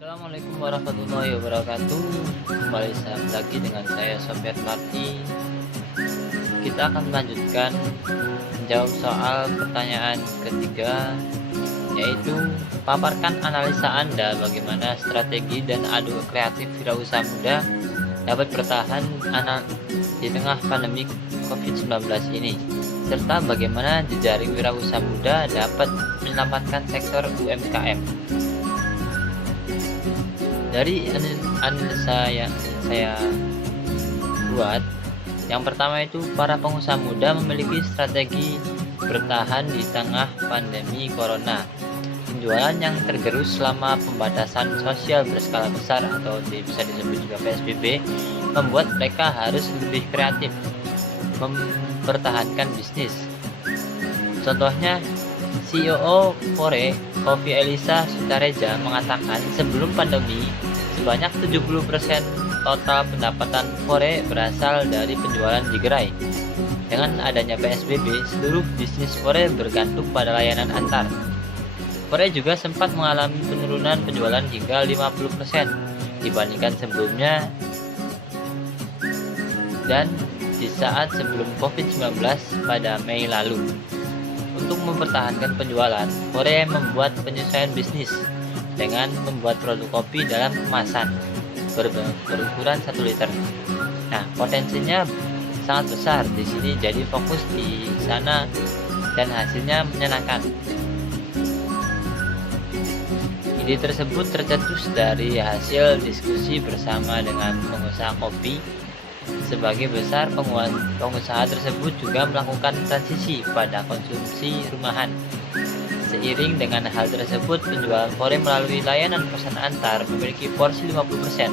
Assalamualaikum warahmatullahi wabarakatuh. Kembali lagi dengan saya Sofyan Marti. Kita akan melanjutkan menjawab soal pertanyaan ketiga, yaitu paparkan analisa Anda bagaimana strategi dan adu kreatif wirausaha muda dapat bertahan di tengah pandemi COVID-19 ini, serta bagaimana jejaring wirausaha muda dapat menyelamatkan sektor UMKM. Dari analisa yang saya buat, yang pertama itu para pengusaha muda memiliki strategi bertahan di tengah pandemi corona. Penjualan yang tergerus selama pembatasan sosial berskala besar atau bisa disebut juga PSBB membuat mereka harus lebih kreatif mempertahankan bisnis. Contohnya, CEO Fore, Kofi Elisa Sutareja mengatakan sebelum pandemi, sebanyak 70% total pendapatan Fore berasal dari penjualan di gerai. Dengan adanya PSBB, seluruh bisnis Fore bergantung pada layanan antar. Fore juga sempat mengalami penurunan penjualan hingga 50% dibandingkan sebelumnya dan di saat sebelum COVID-19 pada Mei lalu. Untuk mempertahankan penjualan, Fore membuat penyesuaian bisnis dengan membuat produk kopi dalam kemasan berukuran 1 liter. Nah, potensinya sangat besar di sini, jadi fokus di sana dan hasilnya menyenangkan. Ide tersebut tercetus dari hasil diskusi bersama dengan pengusaha kopi. Sebagai besar, pengusaha tersebut juga melakukan transisi pada konsumsi rumahan. Seiring dengan hal tersebut, penjualan Fore melalui layanan pesan antar memiliki porsi 50%.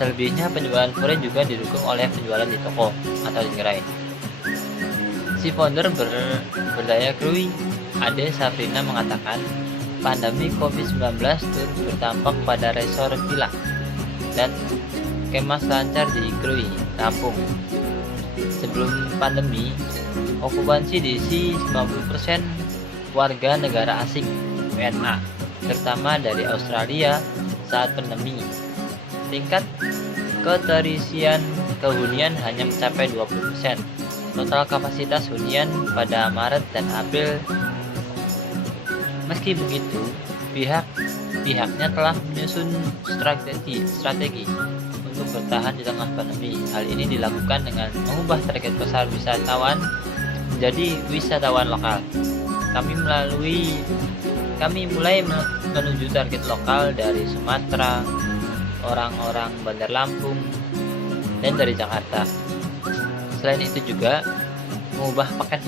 Selebihnya penjualan Fore juga didukung oleh penjualan di toko atau di gerai. Si founder berdaya Krui, Ade Sabrina mengatakan, pandemi COVID-19 turut berdampak pada resor villa dan kemas lancar di Krui, Lampung. Sebelum pandemi, okupansi diisi 90% warga negara asing WNA, terutama dari Australia saat pandemi. Tingkat keterisian kehunian hanya mencapai 20%. Total kapasitas hunian pada Maret dan April. Meski begitu, pihaknya telah menyusun strategi untuk bertahan di tengah pandemi. Hal ini dilakukan dengan mengubah target pasar wisatawan menjadi wisatawan lokal. Kami mulai menuju target lokal dari Sumatera, orang-orang Bandar Lampung, dan dari Jakarta. Selain itu juga mengubah paket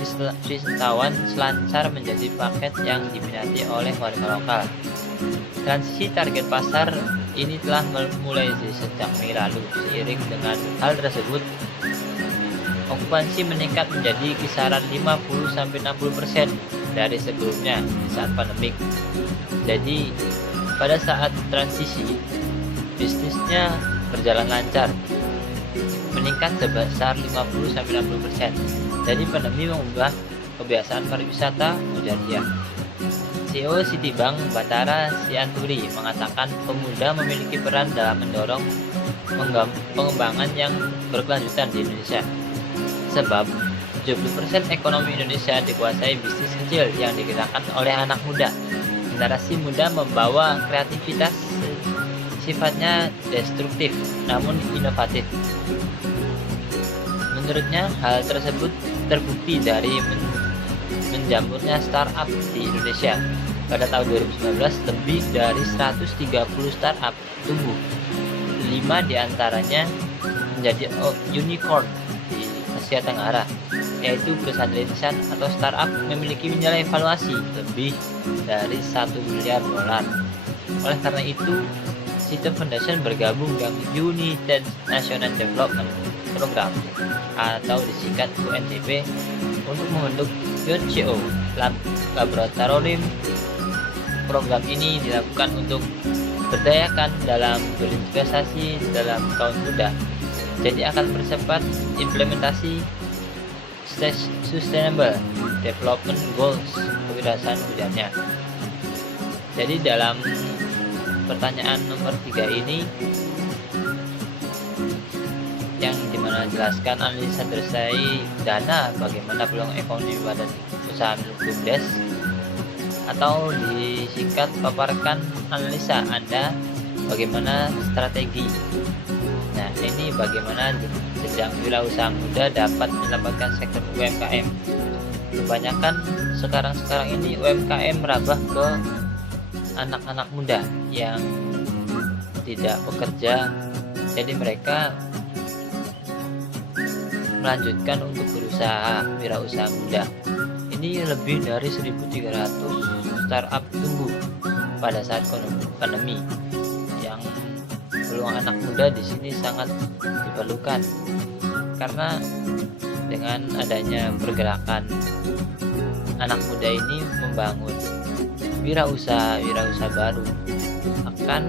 wisatawan selancar menjadi paket yang diminati oleh warga lokal. Transisi target pasar ini telah mulai sejak Mei lalu. Seiring dengan hal tersebut, okupansi meningkat menjadi kisaran 50-60% dari sebelumnya saat pandemik. Jadi, pada saat transisi, bisnisnya berjalan lancar, meningkat sebesar 50-60%. Jadi pandemi mengubah kebiasaan pariwisata, ujar dia. CEO Citibank Batara Sianturi mengatakan pemuda memiliki peran dalam mendorong pengembangan yang berkelanjutan di Indonesia. Sebab 70% ekonomi Indonesia dikuasai bisnis kecil yang digerakkan oleh anak muda. Generasi muda membawa kreativitas sifatnya destruktif namun inovatif. Menurutnya, hal tersebut terbukti dari menjamurnya startup di Indonesia. Pada tahun 2019, lebih dari 130 startup tumbuh. 5 diantaranya menjadi unicorn di Asia Tenggara, yaitu perusahaan rintisan atau startup memiliki nilai valuasi lebih dari 1 miliar dolar. Oleh karena itu, Citi Foundation bergabung dengan United National Development Program atau disingkat UNDP untuk membentuk YOCO Laboratorium. Program ini dilakukan untuk berdayakan dalam berinvestasi dalam kaum muda. Jadi akan mempercepat implementasi Sustainable Development Goals, kewirausahaan ujarnya. Jadi dalam pertanyaan nomor 3 ini yang dimana jelaskan analisa terkait dana, bagaimana peluang ekonomi badan usaha milik BUMDes, atau disingkat paparkan analisa Anda bagaimana strategi. Nah, ini bagaimana jenjang wirausaha muda dapat mendapatkan sektor UMKM. Kebanyakan sekarang ini UMKM merambah ke anak-anak muda yang tidak bekerja, jadi mereka melanjutkan untuk berusaha wirausaha muda. Ini lebih dari 1.300 startup tumbuh pada saat pandemi, yang peluang anak muda di sini sangat diperlukan karena dengan adanya pergerakan anak muda ini membangun wirausaha baru akan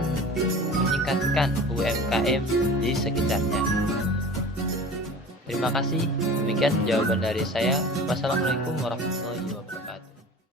meningkatkan UMKM di sekitarnya. Terima kasih. Demikian jawaban dari saya. Wassalamualaikum warahmatullahi wabarakatuh.